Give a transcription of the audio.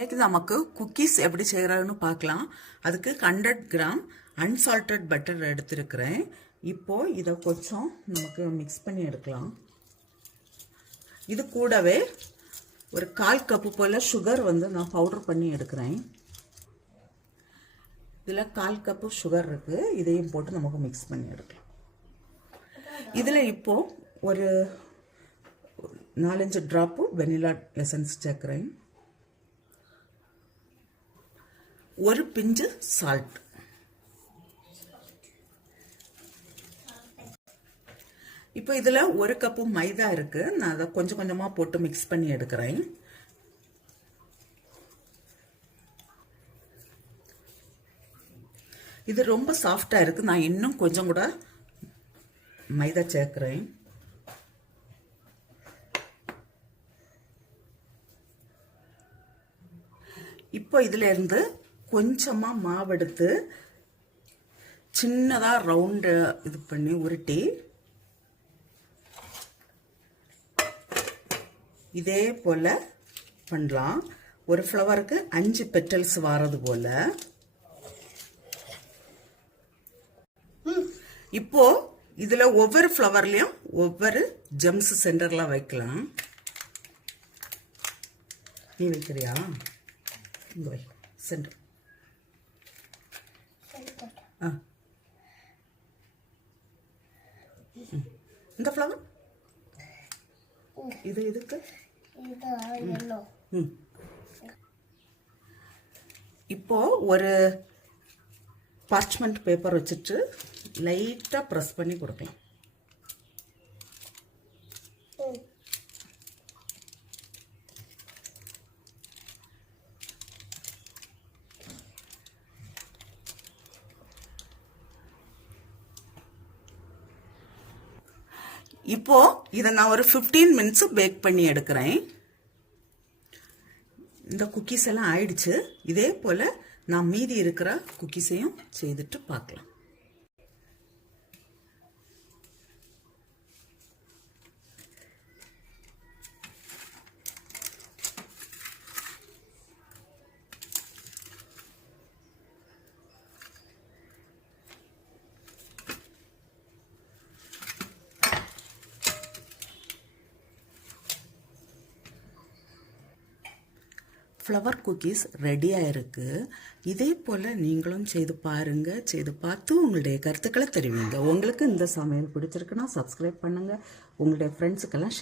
இன்னைக்கு நமக்கு குக்கீஸ் எப்படி செய்யறதுன்னு பார்க்கலாம். அதுக்கு 100 கிராம் அன்சால்டட் பட்டர் எடுத்துருக்கிறேன். இப்போ இதை கொஞ்சம் நமக்கு மிக்ஸ் பண்ணி எடுக்கலாம். இது கூடவே ஒரு 1/4 கப்பு போல் சுகர் நான் பவுடர் பண்ணி எடுக்கிறேன். இதில் 1/4 கப்பு சுகர் இருக்குது. இதையும் போட்டு நமக்கு மிக்ஸ் பண்ணி எடுக்கலாம். இதில் இப்போது ஒரு 4-5 ட்ராப்பு வெனிலா எசன்ஸ் சேர்க்குறேன். ஒரு பிஞ்சு சால்ட். இப்போ இதில் 1 கப்பு மைதா இருக்கு. நான் அதை கொஞ்சம் கொஞ்சமாக போட்டு மிக்ஸ் பண்ணி எடுக்கிறேன். இது ரொம்ப சாஃப்டாக இருக்கு. நான் இன்னும் கொஞ்சம் கூட மைதா சேர்க்கிறேன். இப்போ இதில் இருந்து கொஞ்சமாக மாவு எடுத்து சின்னதாக ரவுண்டு இது பண்ணி உருட்டி இதே போல் பண்ணலாம். ஒரு ஃப்ளவருக்கு 5 பெட்டல்ஸ் வாரது போல். இப்போ இதில் ஒவ்வொரு ஃப்ளவர்லையும் ஒவ்வொரு ஜெம்ஸ் சென்டர்லாம் வைக்கலாம். நீ வைக்கிறியா? இங்கே வை சென்டர். இந்த ஃப்ளவர் இது இதுக்கு இப்போ ஒரு பார்ச்மெண்ட் பேப்பர் வச்சுட்டு லைட்டாக ப்ரெஸ் பண்ணி கொடுக்கலாம். இப்போ இதை நான் ஒரு 15 மினிட்ஸ் பேக் பண்ணி எடுக்கிறேன். இந்த குக்கீஸ் எல்லாம் ஆயிடுச்சு. இதே போல் நான் மீதி இருக்கிற குக்கீஸையும் செய்துட்டு பார்க்கலாம். ஃப்ளவர் குக்கீஸ் ரெடியாக இருக்குது. இதே போல் நீங்களும் செய்து பாருங்கள். செய்து பார்த்து உங்களுடைய கருத்துக்களை தெரிவிங்க. உங்களுக்கு இந்த சமையல் பிடிச்சிருக்குன்னா சப்ஸ்கிரைப் பண்ணுங்கள். உங்களுடைய ஃப்ரெண்ட்ஸுக்கெல்லாம்